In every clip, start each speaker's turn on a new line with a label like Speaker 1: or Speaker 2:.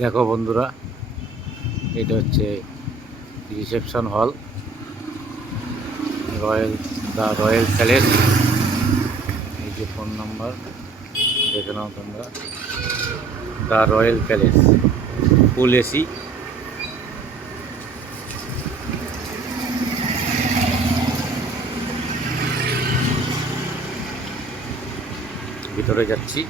Speaker 1: দেখো বন্ধুরা, এটা হচ্ছে রিসেপশন হল, রয়্যাল দ্য রয়্যাল প্যালেস, এই যে ফোন নাম্বার, দেখে নাও তোমরা the royal palace, full AC. ভিতরে যাচ্ছি।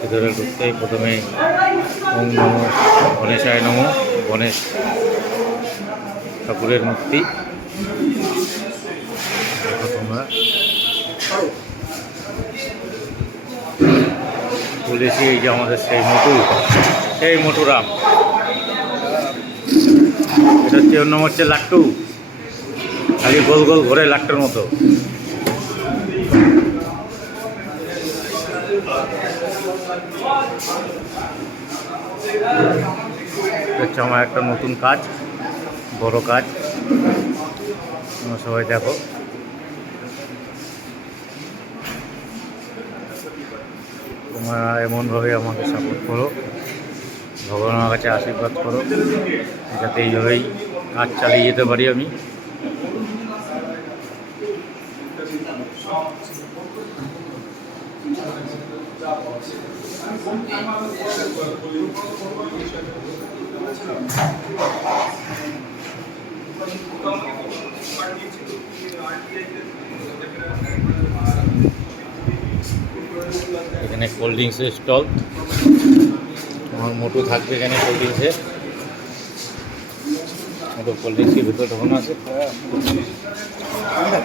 Speaker 1: ভিতরে প্রথমে ওম নম গণেশায় নম, গণেশ ঠাকুরের মূর্তি। দেখো তোমরা। বলেছি এই যে আমাদের সেই মোটু সেই মোটুরাম। এটা হচ্ছে নাম হচ্ছে লাট্টু। খালি গোল গোল ঘোরে লাট্টুর মতো। হচ্ছে আমার একটা নতুন কাজ, বড় কাজ। সবাই দেখো। তোমরা এমনভাবে আমাকে সাপোর্ট করো। ভগবানের কাছে আশীর্বাদ করো। যাতে এইভাবেই কাজ চালিয়ে যেতে পারি আমি। এখানে কোল্ড ড্রিঙ্কসের স্টল আমার মোটু থাকবে এখানে কোল্ড ড্রিঙ্কসে মোটু কোল্ড ড্রিঙ্কসের ভিতরে ঢোকানো আছে।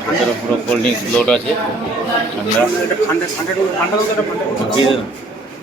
Speaker 1: ভিতরে পুরো কোল্ড ড্রিঙ্কস লোড আছে। ঠান্ডা। ঢুকিয়ে দেন।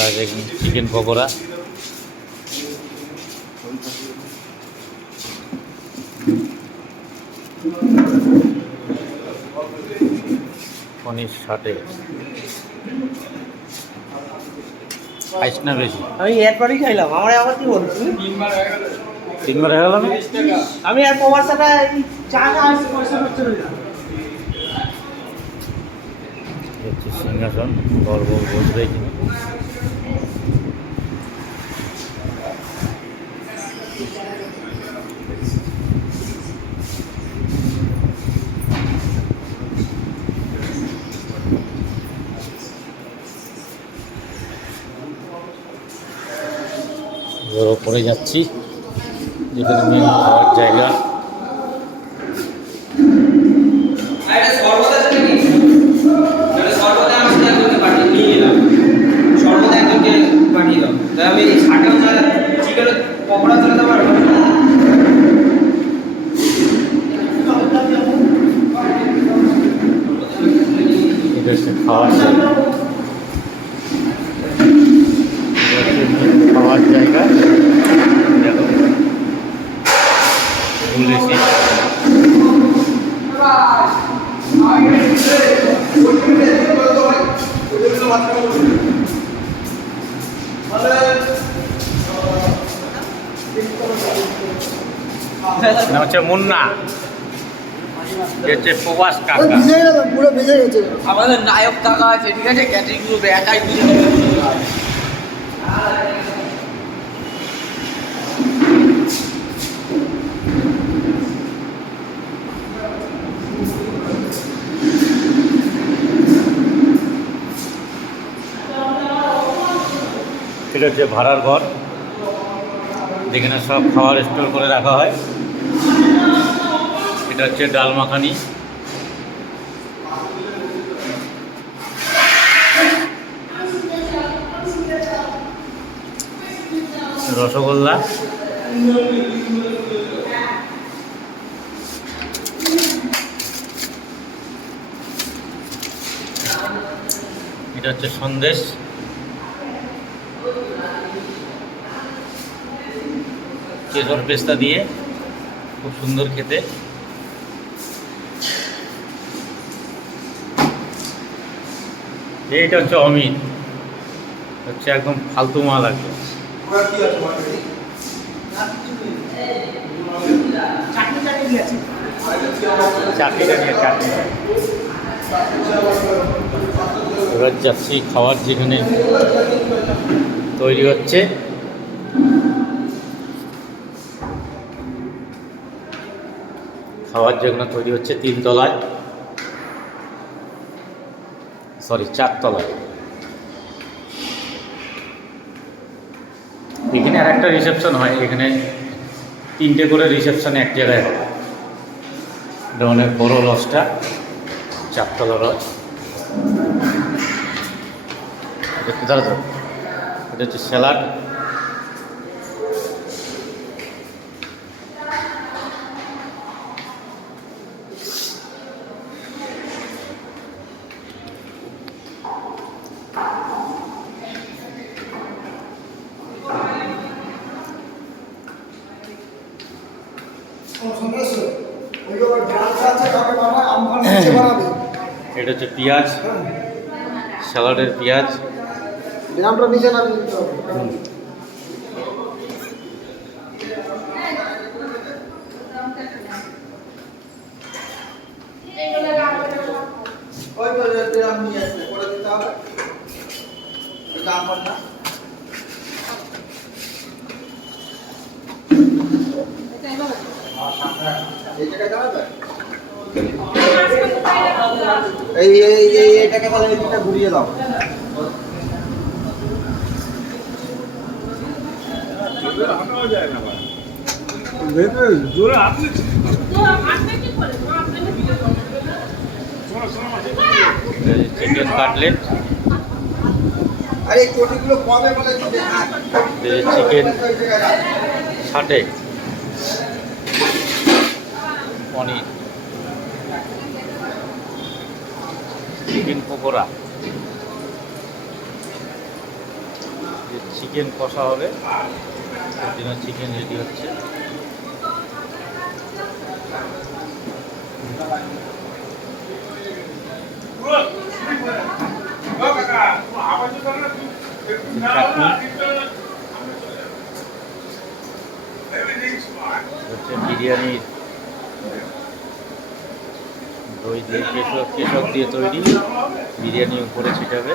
Speaker 1: আছে চিকেন পকোড়া। পনির ষাটে খাইস না বেশি?
Speaker 2: আমি এরপরই খাইলাম আমার আবার কি বলব
Speaker 1: তিনবার হয়ে গেল
Speaker 2: আমি আর চা পয়সা
Speaker 1: সিংহাসন গর্ব বসবে এখানে ওপরে যাচ্ছি। যেখানে মেন জায়গা
Speaker 3: একটা সর্বদা আছে নাকি তাহলে সর্বদা আমি সেটা একজনকে পাঠিয়ে নিয়ে এলাম সর্বদা একজনকে পাঠিয়ে দাও তাহলে আমি এই ষাটেও যা চিকেন পকোড়া চলে দেবো
Speaker 1: হচ্ছে খাওয়ার খাওয়ার জায়গা। হচ্ছে মুন্না। হচ্ছে প্রবাস কাকা।
Speaker 4: পুরো ভিজে গেছে।
Speaker 3: আমাদের নায়ক কাকা আছে ঠিক আছে? ক্যাটারিং গ্রুপে একাই
Speaker 1: এটা হচ্ছে ভাড়ার ঘর। যেখানে সব খাবার স্টোর করে রাখা হয়। এটা হচ্ছে ডাল মাখানি। রসগোল্লা। এটা হচ্ছে সন্দেশ। কেশর পেস্তা দিয়ে খুব সুন্দর খেতে। এইটা হচ্ছে অমিত। হচ্ছে একদম ফালতু মাল আছে এবার যাচ্ছি খাবার যেখানে। তৈরি হচ্ছে। খাবার যেখানে তৈরি হচ্ছে তিনতলায়। সরি চারতলায় এখানে আর একটা রিসেপশন হয়, এখানে তিনটে করে রিসেপশন এক জায়গায় হয়। এটা অনেক বড় লজটা চারতলা লজ। এটা হচ্ছে স্যালাড। এটা হচ্ছে পেঁয়াজ স্যালাডের পেঁয়াজ।
Speaker 2: গ্রামটা নিচে ওই তো গ্রাম নিয়ে করে দিতে হবে। এটা আমার না। এই জায়গায় দাঁড়াবে এই এই এই এটাকে তাহলে এইটা ঘুরিয়ে দাও।
Speaker 4: জোরে আপনি
Speaker 1: চিকেন কাটলেট চিকেন ষাটে পনির চিকেন পকোড়া। চিকেন কষা হবে তার জন্য চিকেন রেডি হচ্ছে। হচ্ছে বিরিয়ানির দই দিয়ে কেশর কেশর দিয়ে তৈরি বিরিয়ানি উপরে ছিটাবে।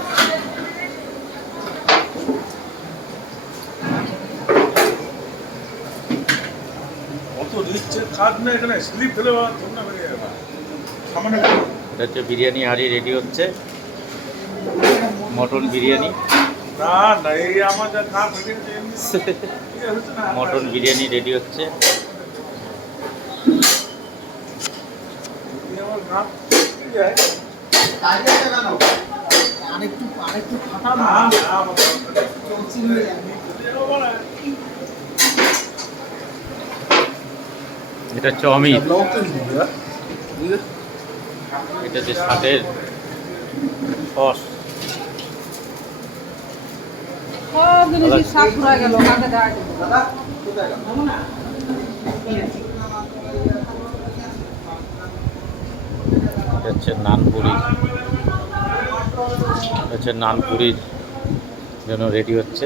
Speaker 1: এটা হচ্ছে বিরিয়ানি হাঁড়ি রেডি হচ্ছে। Mutton biryani. Mutton biryani ready হচ্ছে
Speaker 4: এই আমার ঘাম যায়
Speaker 2: দাঁড়িয়ে আছে কেন আরেকটু আরেকটু ফাটা
Speaker 4: না
Speaker 2: না
Speaker 4: না আমার
Speaker 2: চলছি হয়ে যাবে
Speaker 1: এটা অমিত এটা হচ্ছে ষাটের সস
Speaker 5: সব জিনিসই সাফ হয়ে গেল কাকে দেওয়া
Speaker 2: দাদা কোথায় গেল?
Speaker 1: এটা হচ্ছে নানপুরি। হচ্ছে নানপুরির জন্য রেডি হচ্ছে।